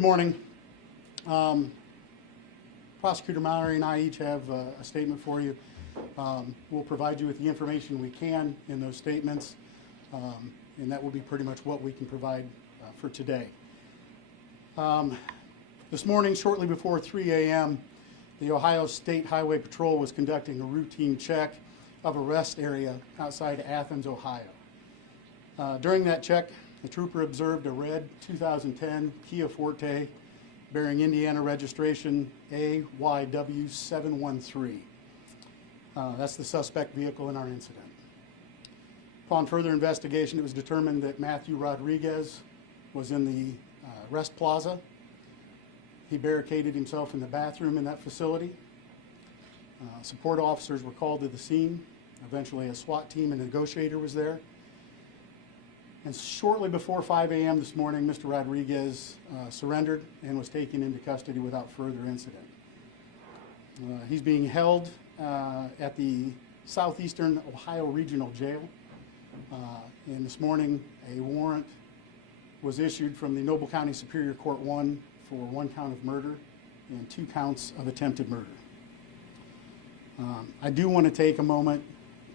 Good morning. Prosecutor Mallory and I each have a statement for you. We'll provide you with the information we can in those statements, and that will be pretty much what we can provide for today. This morning, shortly before 3 a.m., the Ohio State Highway Patrol was conducting a routine check of a rest area outside Athens, Ohio. During that check, the trooper observed a red 2010 Kia Forte bearing Indiana registration AYW713. That's the suspect vehicle in our incident. Upon further investigation, it was determined that Matthew Rodriguez was in the rest plaza. He barricaded himself in the bathroom in that facility. Support officers were called to the scene. Eventually, a SWAT team and negotiator was there. And shortly before 5 a.m. this morning, Mr. Rodriguez surrendered and was taken into custody without further incident. He's being held at the Southeastern Ohio Regional Jail. And this morning, a warrant was issued from the Noble County Superior Court 1 for 1 count of murder and 2 counts of attempted murder. I do want to take a moment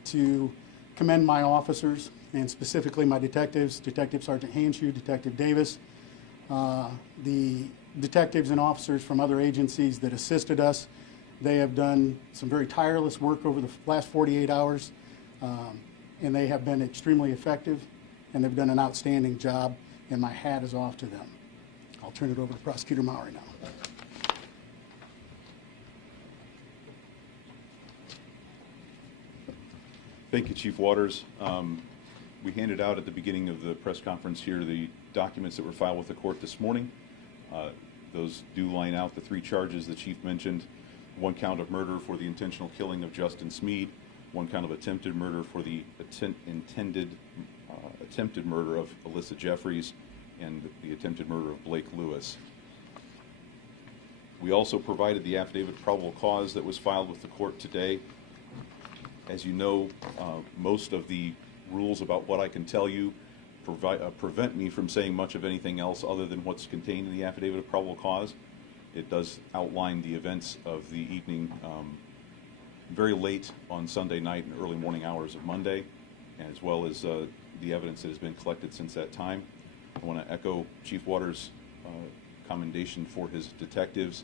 to commend my officers, and specifically my detectives, Detective Sergeant Hanshew, Detective Davis, the detectives and officers from other agencies that assisted us. They have done some very tireless work over the last 48 hours, and they have been extremely effective, and they've done an outstanding job, and my hat is off to them. I'll turn it over to Prosecutor Maury now. Thank you, Chief Waters. We handed out at the beginning of the press conference here the documents that were filed with the court this morning. Those do line out the 3 charges the Chief mentioned: 1 count of murder for the intentional killing of Justin Smead, 1 count of attempted murder for the attempted murder of Alyssa Jeffries, and the attempted murder of Blake Lewis. We also provided the affidavit of probable cause that was filed with the court today. As you know, most of the rules about what I can tell you prevent me from saying much of anything else other than what's contained in the affidavit of probable cause. It does outline the events of the evening, very late on Sunday night and early morning hours of Monday, as well as the evidence that has been collected since that time. I want to echo Chief Waters' commendation for his detectives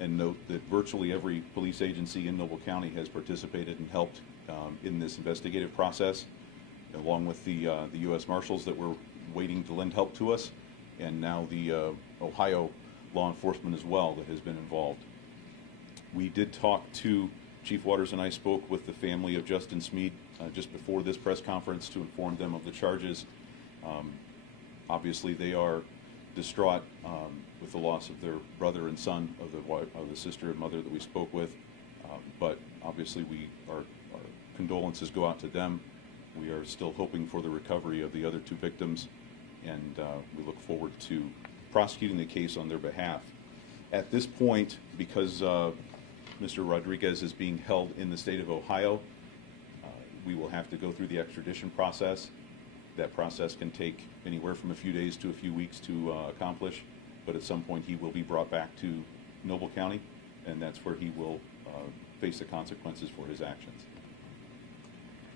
and note that virtually every police agency in Noble County has participated and helped in this investigative process, along with the U.S. Marshals that were waiting to lend help to us, and now the Ohio law enforcement as well that has been involved. We did talk to, Chief Waters and I spoke with the family of Justin Smead just before this press conference to inform them of the charges. Obviously, they are distraught with the loss of their brother and son of the sister and mother that we spoke with, but obviously our condolences go out to them. We are still hoping for the recovery of the other 2 victims, and we look forward to prosecuting the case on their behalf. At this point, because Mr. Rodriguez is being held in the state of Ohio, we will have to go through the extradition process. That process can take anywhere from a few days to a few weeks to accomplish, but at some point he will be brought back to Noble County, and that's where he will face the consequences for his actions.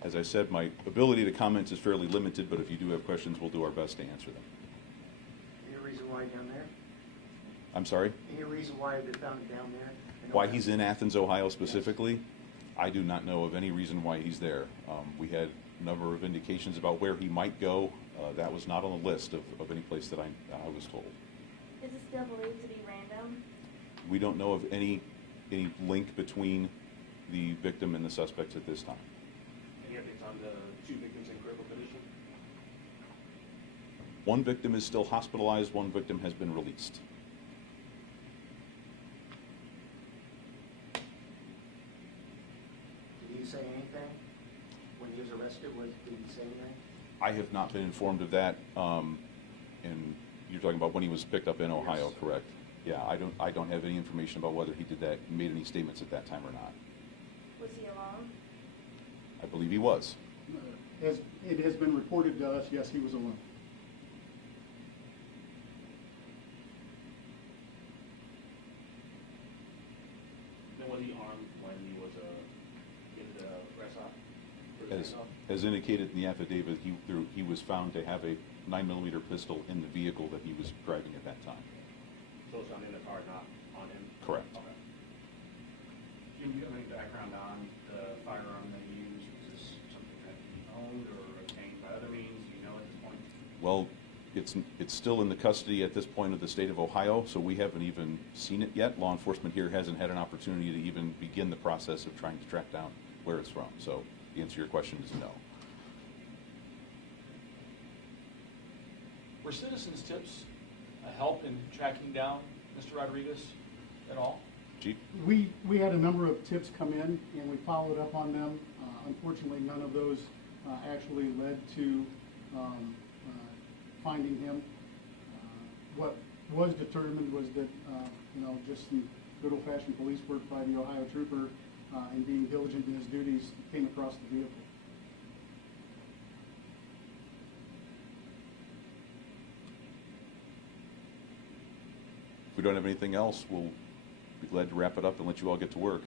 As I said, my ability to comment is fairly limited, but if you do have questions, we'll do our best to answer them. Any reason why down there? I'm sorry? Any reason why they found it down there? Why he's in Athens, Ohio specifically? Yes. I do not know of any reason why he's there. We had a number of indications about where he might go. That was not on the list of any place that I was told. Is it still believed to be random? We don't know of any link between the victim and the suspects at this time. Any updates on the 2 victims in critical condition? 1 victim is still hospitalized, 1 victim has been released. Did he say anything when he was arrested? Did he say anything? I have not been informed of that, and you're talking about when he was picked up in Ohio, yes. Correct? Yeah, I don't have any information about whether he did that, made any statements at that time or not. Was he alone? I believe he was. As it has been reported to us, yes, he was alone. As indicated in the affidavit, he was found to have a 9mm pistol in the vehicle that he was driving at that time. So it's on in the car, not on him? Correct. Okay. Do you have any background on the firearm that he used? Is this something that he owned or obtained by other means? Do you know at this point? Well, it's still in the custody at this point of the state of Ohio, so we haven't even seen it yet. Law enforcement here hasn't had an opportunity to even begin the process of trying to track down where it's from. So the answer to your question is no. Were citizens' tips a help in tracking down Mr. Rodriguez at all? Chief? We had a number of tips come in, and we followed up on them. Unfortunately, none of those actually led to finding him. What was determined was that, just some good old-fashioned police work by the Ohio trooper and being diligent in his duties came across the vehicle. If we don't have anything else, we'll be glad to wrap it up and let you all get to work.